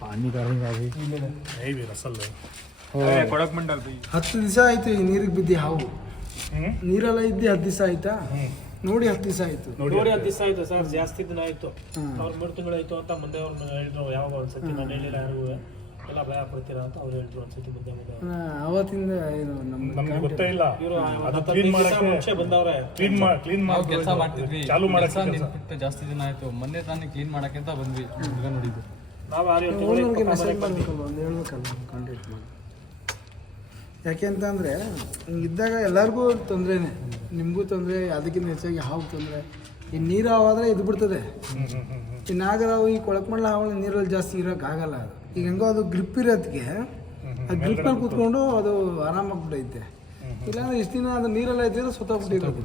ಪಾನಿ ಕರಂಗಾಗಿ ಕೊಡಕ್ ಮಂಡಲ್ ಬೈ. ಹತ್ತು ದಿವಸ ಆಯ್ತು ಈ ನೀರಿಗೆ ಬಿದ್ದಿ ಹಾವು. ನೀರೆಲ್ಲ ಇದ್ದಿ ಹತ್ತು ದಿವಸ ಆಯ್ತಾ? ನೋಡಿ ಹತ್ತು ದಿವಸ ಆಯ್ತು. ನೋಡಿ ಹತ್ತು ದಿವಸ ಆಯ್ತು ಸರ್ ಜಾಸ್ತಿ ದಿನ ಆಯ್ತು. ಅವ್ರು ಮೂರು ತಿಂಗಳು ಆಯ್ತು ಅಂತ ಮುಂದೆ ಅವ್ರು ಹೇಳಿದ್ರು ಯಾವಾಗ ಒಂದ್ಸತಿ ನಾನು ಹೇಳಿಲ್ಲ ಯಾರಿಗೂ. ಎಲ್ಲ ಭಯ ಪಡ್ತೀರಾ ಅಂತ ಅವ್ರು ಹೇಳಿದ್ರು ಒಂದ್ಸತಿ ಮುಂದೆ ಮುಂದೆ ಅವತ್ತಿಂದ ಏನು ನಮ್ಮ ನಮ್ಗೆ ಗೊತ್ತೇ ಇಲ್ಲ. ಇವರು ಅದು ಕ್ಲೀನ್ ಮಾಡಕ್ಕೆ ಮುಂಚೆ ಬಂದವ್ರೆ. ಕ್ಲೀನ್ ಮಾಡಿ ಕ್ಲೀನ್ ನಾವು ಮಾಡಿ ಕೆಲಸ ಮಾಡ್ತಿದ್ವಿ. ಚಾಲು ಮಾಡಕ್ಕೆ ಕೆಲಸ. ನಿಂತ್ಬಿಟ್ಟು ಜಾಸ್ತಿ ದಿನ ಆಯ್ತು. ಮೊನ್ನೆ ತಾನೇ ಕ್ಲೀನ್ ಮಾಡಕ್ಕೆ ಅಂತ ಬಂದ್ವಿ. ಹುಡುಗ ನೋಡಿದ್ದು. ನಾವು ಆರು ಏಳು ತಿಂಗಳು ಓನರ್ಗೆ ಇಪ್ಪತ್ತು ಮೆಸೇಜ್ ಮನೆಗೆ ಬಂದ್ವಿ. ಮಾಡ್ಬೇಕಲ್ವ ಒಂದು ಹೇಳ್ಬೇಕಲ್ಲ ಕಾಂಟ್ಯಾಕ್ಟ್ ಮಾಡಿ. ಯಾಕೆ ಅಂತಂದರೆ ಇದ್ದಾಗ ಎಲ್ಲರಿಗೂ ತೊಂದರೆನೇ. ನಿಮಗೂ ತೊಂದರೆ ಅದಕ್ಕಿಂತ ಹೆಚ್ಚಾಗಿ ಹಾವು ತೊಂದರೆ. ಈ ನೀರು ಹಾವಾದರೆ ಇದು ಬಿಡ್ತದೆ. ಈ ನಾಗರಾವು ಈ ಕೊಳಕ್ಮಳ್ಳ ಹಾವು ನೀರಲ್ಲಿ ಜಾಸ್ತಿ ಇರೋಕ್ಕಾಗಲ್ಲ ಅದು. ಈಗ ಹೆಂಗೋ ಅದು ಗ್ರಿಪ್ ಇರೋದಕ್ಕೆ ಆ ಗ್ರಿಪ್ಪಲ್ಲಿ ಕೂತ್ಕೊಂಡು ಅದು ಆರಾಮಾಗ್ಬಿಟ್ಟೈತೆ ಇಲ್ಲಾಂದ್ರೆ ಇಷ್ಟು ದಿನ ಅದು ನೀರೆಲ್ಲ ಇದ್ದಿದ್ರೆ ಸುತ್ತಾಗ್ಬಿಟ್ಟಿರೋದು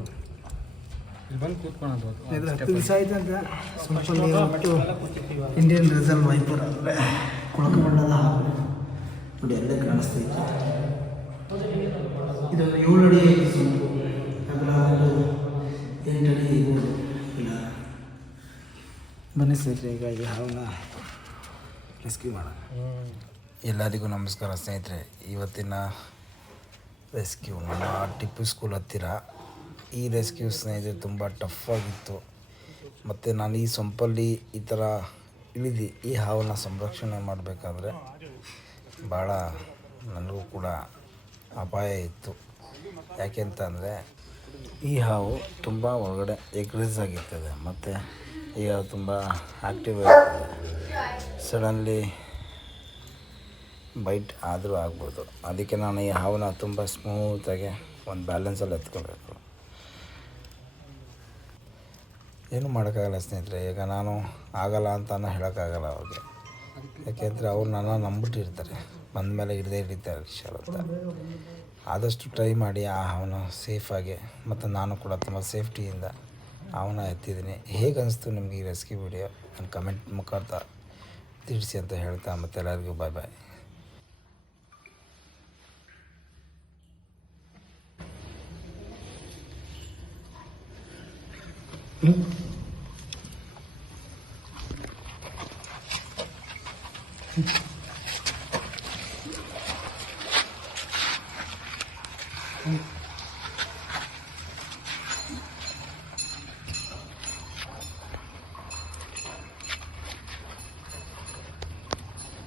ಬಂದು ಕೂತ್ಕೊಳ್ಳೋದು ಹತ್ತು ದಿವಸ ಆಯ್ತು ಅಂತ ಸಂಪಲ್ಲಿ ಒಟ್ಟು ಇಂಡಿಯನ್ ರಿಸರ್ವ್ ವೈಪರ್ ಅಂದರೆ ಹಾವು. ನೋಡಿ ಅಲ್ಲೇ ಕಾಣಿಸ್ತೈತೆ. ಇದು ಏಳು ಅಡಿ ಒಂದು ಎಂಟು ಅಡಿ ಇಲ್ಲ. ಬನ್ನಿ ಸರ್ ಈಗ ರೆಸ್ಕ್ಯೂ ಮಾಡೋಣ. ಎಲ್ಲರಿಗೂ ನಮಸ್ಕಾರ ಸ್ನೇಹಿತರೆ, ಇವತ್ತಿನ ರೆಸ್ಕ್ಯೂ ನಮ್ಮ ಟಿಪ್ಪು ಸ್ಕೂಲ್ ಹತ್ತಿರ. ಈ ರೆಸ್ಕ್ಯೂ ಸ್ನೇಹಿತರೆ ತುಂಬ ಟಫ್ ಆಗಿತ್ತು. ಮತ್ತು ನಾನು ಈ ಸೊಂಪಲ್ಲಿ ಈ ಥರ ಇಳಿದು ಈ ಹಾವನ್ನ ಸಂರಕ್ಷಣೆ ಮಾಡಬೇಕಾದ್ರೆ ಭಾಳ ನನಗೂ ಕೂಡ ಅಪಾಯ ಇತ್ತು. ಯಾಕೆ ಅಂತಂದರೆ ಈ ಹಾವು ತುಂಬ ಒಳಗಡೆ ಎಗ್ರೆಸ್ ಆಗಿರ್ತದೆ, ಮತ್ತು ಈ ಹಾವು ತುಂಬ ಆ್ಯಕ್ಟಿವ್ ಆಗಿರ್ತದೆ. ಸಡನ್ಲಿ ಬೈಟ್ ಆದರೂ ಆಗ್ಬೋದು. ಅದಕ್ಕೆ ನಾನು ಈ ಹಾವನ್ನ ತುಂಬ ಸ್ಮೂತಾಗಿ ಒಂದು ಬ್ಯಾಲೆನ್ಸಲ್ಲಿ ಎತ್ಕೋಬೇಕು. ಏನು ಮಾಡೋಕ್ಕಾಗಲ್ಲ ಸ್ನೇಹಿತರೆ, ಈಗ ನಾನು ಆಗಲ್ಲ ಅಂತ ಹೇಳೋಕ್ಕಾಗಲ್ಲ ಅವ್ರಿಗೆ. ಯಾಕೆಂದರೆ ಅವ್ರು ನನ್ನ ನಂಬಿಟ್ಟಿರ್ತಾರೆ. ಬಂದ ಮೇಲೆ ಹಿಡ್ದೇ ಹಿಡಿತಾರೆ ಅಂತ ಆದಷ್ಟು ಟ್ರೈ ಮಾಡಿ ಆ ಅವನು ಸೇಫಾಗಿ ಮತ್ತು ನಾನು ಕೂಡ ತುಂಬ ಸೇಫ್ಟಿಯಿಂದ ಅವನ ಎತ್ತಿದ್ದೀನಿ. ಹೇಗೆ ಅನಿಸ್ತು ನಿಮಗೆ ಈ ರೆಸ್ಕ್ಯೂ ವಿಡಿಯೋ ನನ್ನ ಕಮೆಂಟ್ ಮುಖಾಂತರ ತಿಳಿಸಿ ಅಂತ ಹೇಳ್ತಾ ಮತ್ತೆ ಎಲ್ಲರಿಗೂ ಬಾಯ್ ಬಾಯ್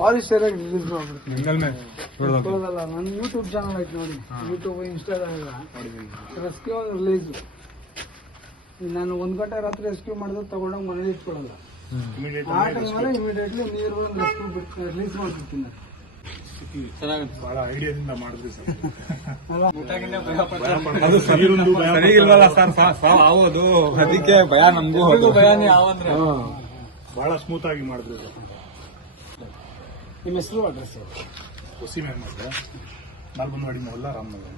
ಫಾರೆಸ್ಟ್ ಏರಿಯಾಗ ರಿಲೀಸ್ ಮಾಡ್ಬಿಡ್ತೀನಿ ನನ್ನ ಯೂಟ್ಯೂಬ್ ಚಾನಲ್ ಐತೆ ನೋಡಿ. ಯೂಟ್ಯೂಬ್ ಇನ್ಸ್ಟಾಗ್ರಾಮ್ ಎಲ್ಲ. ರೆಸ್ಕ್ಯೂ ರಿಲೀಸ್ ನಾನು ಒಂದು ಗಂಟೆ ರಾತ್ರಿ ರೆಸ್ಕ್ಯೂ ಮಾಡಿದ್ರೆ ತಗೊಂಡೋಗಿ ಮನೇಲಿ ಇಟ್ಕೊಳ್ಳಲ್ಲ ಆ ಟೈಮಲ್ಲಿ ಇಮಿಡಿಯೇಟ್ಲಿ ನೀರು ರೆಸ್ಕ್ಯೂ ಬಿಟ್ಟು ರಿಲೀಸ್ ಮಾಡ್ಬಿಡ್ತೀನಿ ನಾನು. ಬಹಳ ಐಡಿಯಾದಿಂದ ಮಾಡಿದ್ರಿ ಸರ್. ಸರಿಗಿಲ್ವಲ್ಲ ಸರ್ ಆಗೋದು. ಅದಕ್ಕೆ ಭಯ ನಮಗೂ ಭಯನೇ ಆವಂದ್ರೆ ಬಹಳ ಸ್ಮೂತ್ ಆಗಿ ಮಾಡಿದ್ರಿ ಸರ್. ನಿಮ್ಮ ಹೆಸರು ಅಡ್ರೆಸ್ ಹೊಸಿ ಮೇಲೆ ಮಾಡಿದ್ರೆ ನಾಲ್ಬಂದವಾಡಿ ಮೊಲ್ಲ ರಾಮನಗರ.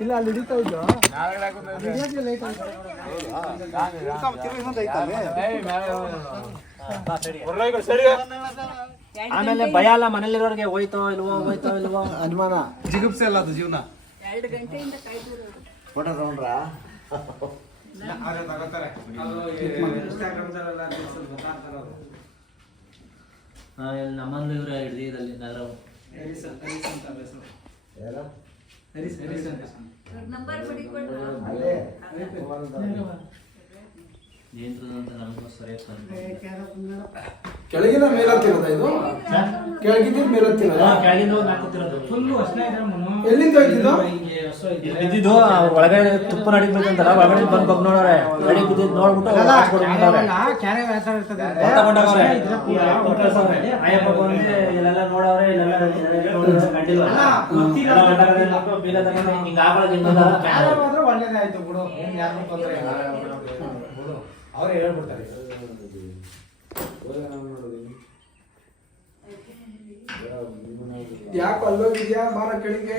ಇಲ್ಲ ಅಲ್ಲಿ ಹಿಡಿತಾ ಇದ್ದು. ಆಮೇಲೆ ಭಯ ಅಲ್ಲ ಮನೇಲಿರೋರಿಗೆ ಹೋಯ್ತೋ ಇಲ್ವೋ ಹೋಯ್ತೋ ಇಲ್ವೋ? ಅನುಮಾನ. ಜಿಗುಪ್ಸೆ ಅಲ್ಲ ಅದು ಜೀವನ. ಎರಡು ಗಂಟೆಯಿಂದ ಕಾಯ್ದು ಫೋಟೋ ತಗೊಂಡ್ರಾ? ನಮ್ಮಲ್ಲಿ ಇವರ ಹಿಡ್ದಿದಲ್ಲಿ ನಗರ ಕೆಳಗಿನ ಮೇಲತ್ತಿರೋದ? ಇದು ಕೆಳಗಿನ ಮೇಲತ್ತಿರೋದ ಹಾಕುತ್ತಿರೋದು ಫುಲ್ಲು ಎಲ್ಲಿಂದ ಹೋಯ್ತಿದ್ದು? ಬಿದ್ದಿದ್ದು ಒಳಗಡೆ ತುಪ್ಪ ನಡಿಬೇಕಂತಾರ ಒಳಗಡೆ ಬಂದು ಬಗ್ ನೋಡೋರೆ. ನಡಿ ಬಿದ್ದಿದ್ದು ನೋಡ್ಬಿಟ್ಟು ತಗೊಂಡವ್ರೆ ಅಯ್ಯಪ್ಪ ಬಂದು ಇಲ್ಲೆಲ್ಲ ನೋಡವ್ರೆ ಇಲ್ಲೆಲ್ಲ ಕಂಡಿಲ್ಲ. ಹಿಂಗೆ ಆಗೋದು ಹಿಂಗೆ ಒಳ್ಳೇದೇ ಆಯ್ತು ಬಿಡು. ಯಾರಿಗೂ ತೊಂದರೆ ಅವರೇ ಹೇಳ್ಬಿಡ್ತಾರೆ. ಯಾಕೆ ಅಲ್ಲೋಗಿದ್ಯಾ? ಬಾರ ಕೆಳಗೆ?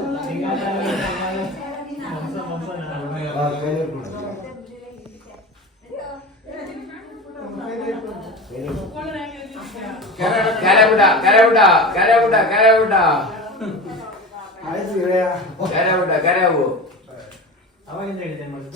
ಚೇರ್ ಚೇರ್ ಇದೆ ಅಲ್ವೇನಾ? ಅಲ್ವಾ ಈಗ ಅವ್ರವ್ರಲ್ಲ ತಲೆಗೆ ಸಿಗಲ್ಲ. ಏ, ಬಿಂದುಳಿ ಕೊಡು. ಕ್ಯಾರೆಬುಡ ಕ್ಯಾರೆಬುಡ ಕ್ಯಾರೆಬುಡ ಕ್ಯಾರೆಬುಡ ಆಯ್ತು ಗೆಳೆಯ ಕ್ಯಾರೆಬುಡ ಕ್ಯಾರೆಬು ಅವಾಗಿಂದ ಹೇಳಿದೆ ಮಾಡಿ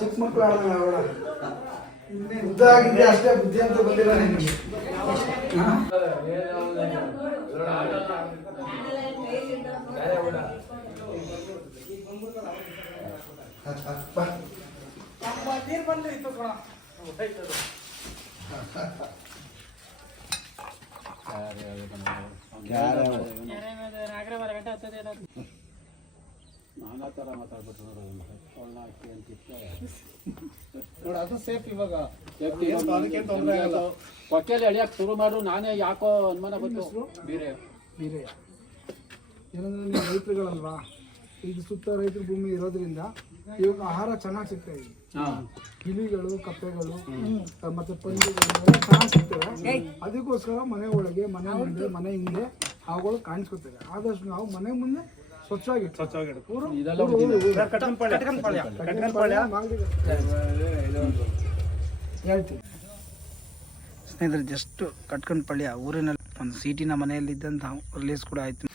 ಚಿಕ್ಕ ಇತ್ತು ಆಗಿದ್ದೆ ಅಷ್ಟೇ ಬುದ್ಧಿ ಅಂತ ಬಂದಿಲ್ಲ ನಿಮಗೆ ಹೊಟ್ಟೆಲಿ ಎಳಿಯಕ್ ಶುರು ಮಾಡು ನಾನೇ ಯಾಕೋ ಅನುಮಾನ ಬಂತು. ಬೇರೆ ಬೀರೆ ಏನಂದ್ರೆ ನೀವು ರೈತರುಗಳಲ್ವಾ? ಈಗ ಸುತ್ತ ರೈತರ ಭೂಮಿ ಇರೋದ್ರಿಂದ ಇವಾಗ ಆಹಾರ ಚೆನ್ನಾಗಿ ಸಿಗ್ತಾ ಇದೆ. ಗಿಳಿಗಳು ಕಪ್ಪೆಗಳು ಮತ್ತೆ ಪಂದಿಗಳು ಎಲ್ಲ ಚೆನ್ನಾಗಿ ಸಿಗ್ತವೆ. ಅದಕ್ಕೋಸ್ಕರ ಮನೆ ಒಳಗೆ ಮನೆ ಮುಂದೆ ಮನೆ ಹಿಂದೆ ಅವುಗಳು ಕಾಣಿಸ್ಕೊತವೆ. ಆದಷ್ಟು ನಾವು ಮನೆ ಮುಂದೆ ಸ್ವಚ್ಛವಾಗಿ ಹೇಳ್ತೀನಿ. ಸ್ನೇಹಿತರೆ ಜಸ್ಟ್ ಕಟ್ಕಂಡ್ಪಳ್ಳಿ ಊರಿನಲ್ಲಿ ಒಂದು ಸಿಟಿನ ಮನೆಯಲ್ಲಿ ಇದ್ದಂತ ರಿಲೀಸ್ ಕೂಡ ಆಯಿತು.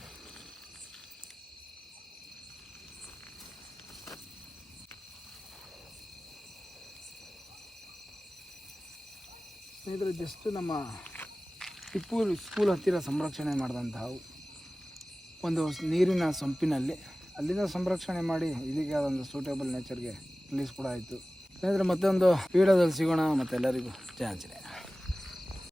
ಸ್ನೇಹಿತರೆ ಜಸ್ಟ್ ನಮ್ಮ ಟಿಪ್ಪು ಸ್ಕೂಲ್ ಹತ್ತಿರ ಸಂರಕ್ಷಣೆ ಮಾಡಿದಂತಹ ಒಂದು ನೀರಿನ ಸಂಪಿನಲ್ಲಿ ಅಲ್ಲಿಂದ ಸಂರಕ್ಷಣೆ ಮಾಡಿ ಇದಕ್ಕೆ ಅದೊಂದು ಸೂಟೇಬಲ್ ನೇಚರ್ಗೆ ರಿಲೀಸ್ ಕೂಡ ಆಯಿತು. ಸ್ನೇಹಿತರೆ, ಮತ್ತೊಂದು ಪೀಡದಲ್ಲಿ ಸಿಗೋಣ ಮತ್ತೆ ಎಲ್ಲರಿಗೂ ಜಯ ಆಂಜನೇಯ.